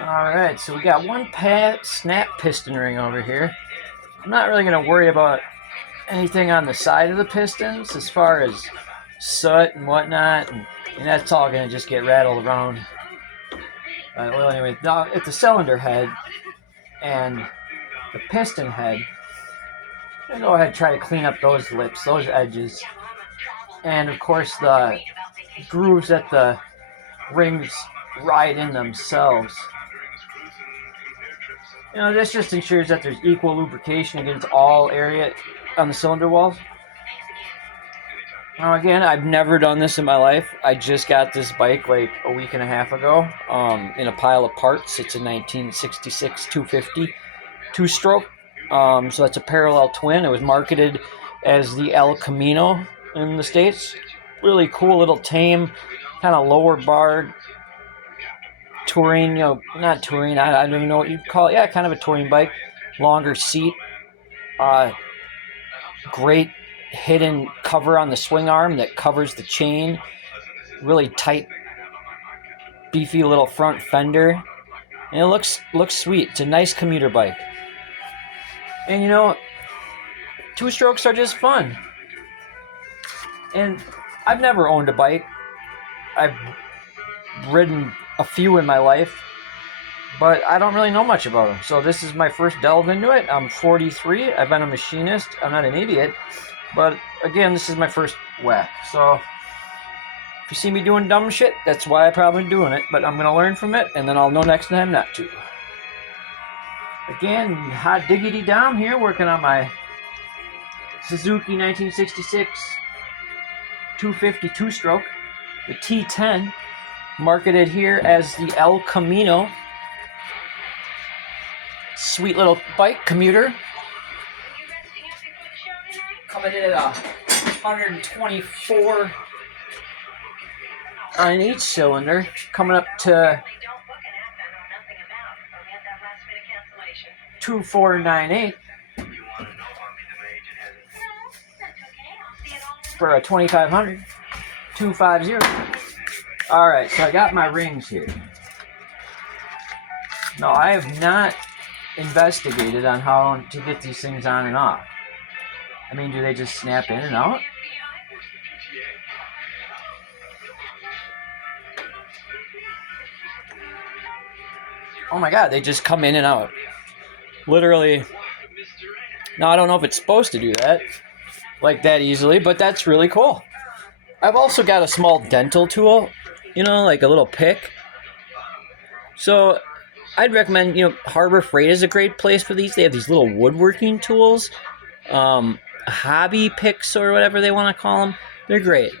Alright, so we got one snap piston ring over here. I'm not really going to worry about anything on the side of the pistons as far as soot and whatnot, and that's all going to just get rattled around. Well, anyway, now at the cylinder head and the piston head, I'm going to go ahead and try to clean up those lips, those edges, and of course the grooves that the rings ride in themselves. This just ensures that there's equal lubrication against all area on the cylinder walls. Now again, I've never done this in my life. I just got this bike like a week and a half ago in a pile of parts. It's a 1966 250 two-stroke. So that's a parallel twin. It was marketed as the El Camino in the States. Really cool little tame, kind of lower barred touring, not touring, I don't even know what you'd call it. Yeah, kind of a touring bike. Longer seat. Great hidden cover on the swing arm that covers the chain. Really tight, beefy little front fender. And it looks sweet. It's a nice commuter bike. And two-strokes are just fun. And I've never owned a bike. I've ridden a few in my life, but I don't really know much about them. So this is my first delve into it. I'm 43. I've been a machinist. I'm not an idiot. But again, this is my first whack. So if you see me doing dumb shit, that's why I'm probably doing it. But I'm going to learn from it, and then I'll know next time not to. Again, hot diggity down here, working on my Suzuki 1966 250 two-stroke, the T10, marketed here as the El Camino. Sweet little bike, commuter. Coming in at 124 on each cylinder, coming up to 2498 for a 2500. 250. Alright, so I got my rings here. No, I have not investigated on how to get these things on and off. I mean, do they just snap in and out? Oh my god, they just come in and out. Literally. Now, I don't know if it's supposed to do that, like that easily, but that's really cool. I've also got a small dental tool, like a little pick. So I'd recommend, Harbor Freight is a great place for these. They have these little woodworking tools, hobby picks or whatever they want to call them. They're great,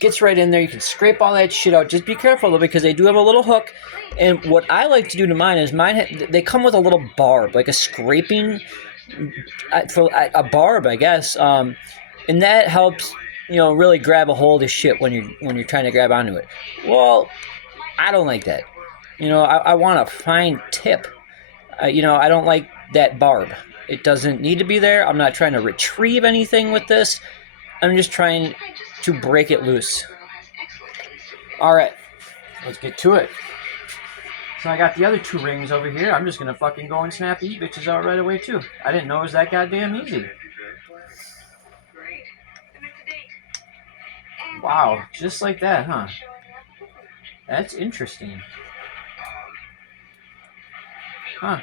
gets right in there. You can scrape all that shit out. Just be careful though, because they do have a little hook. And what I like to do to mine is they come with a little barb, like a scraping, a barb, I guess. And that helps, really grab a hold of shit when you're trying to grab onto it. Well, I don't like that. I want a fine tip. I don't like that barb. It doesn't need to be there. I'm not trying to retrieve anything with this. I'm just trying to break it loose. All right, let's get to it. So I got the other two rings over here. I'm just going to fucking go and snap these bitches out right away, too. I didn't know it was that goddamn easy. Wow, just like that, huh? That's interesting. Huh.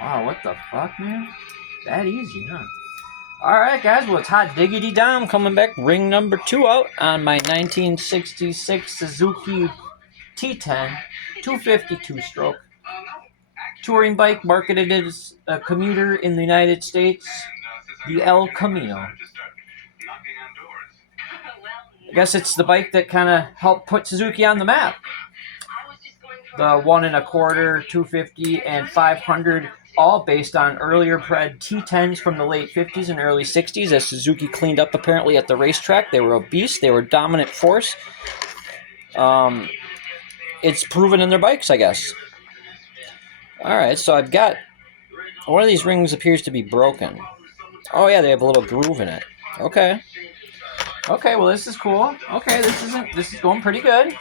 Wow, what the fuck, man? That easy, huh? Alright, guys, well, it's hot diggity down. Coming back, ring number 2 out on my 1966 Suzuki T10 250 two-stroke. Touring bike marketed as a commuter in the United States, the El Camino. I guess it's the bike that kind of helped put Suzuki on the map. The 1 1/4, 250, and 500, all based on earlier bred T10s from the late 50s and early 60s, as Suzuki cleaned up apparently at the racetrack. They were obese. They were a dominant force. It's proven in their bikes, I guess. All right, so I've got One of these rings appears to be broken. Oh yeah, they have a little groove in it. Okay. Okay, well this is cool. Okay, this is going pretty good.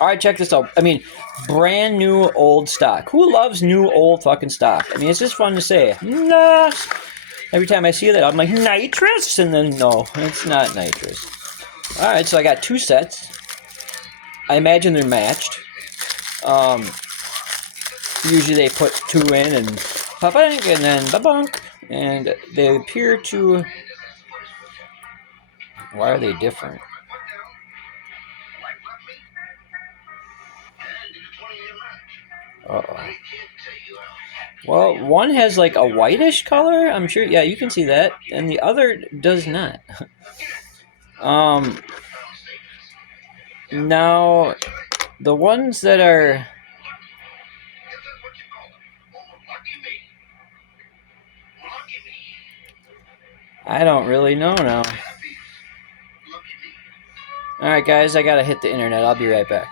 All right, check this out. I mean, brand new old stock. Who loves new old fucking stock? I mean, it's just fun to say. Nah. Every time I see that, I'm like, nitrous, and then no, it's not nitrous. All right, so I got 2 sets. I imagine they're matched. Usually they put 2 in and ba-bunk, and then ba-bunk, and they appear to. Why are they different? Uh-oh. Well, one has like a whitish color. I'm sure. Yeah, you can see that, and the other does not. Now, the ones that are. I don't really know now. All right, guys, I gotta hit the internet. I'll be right back.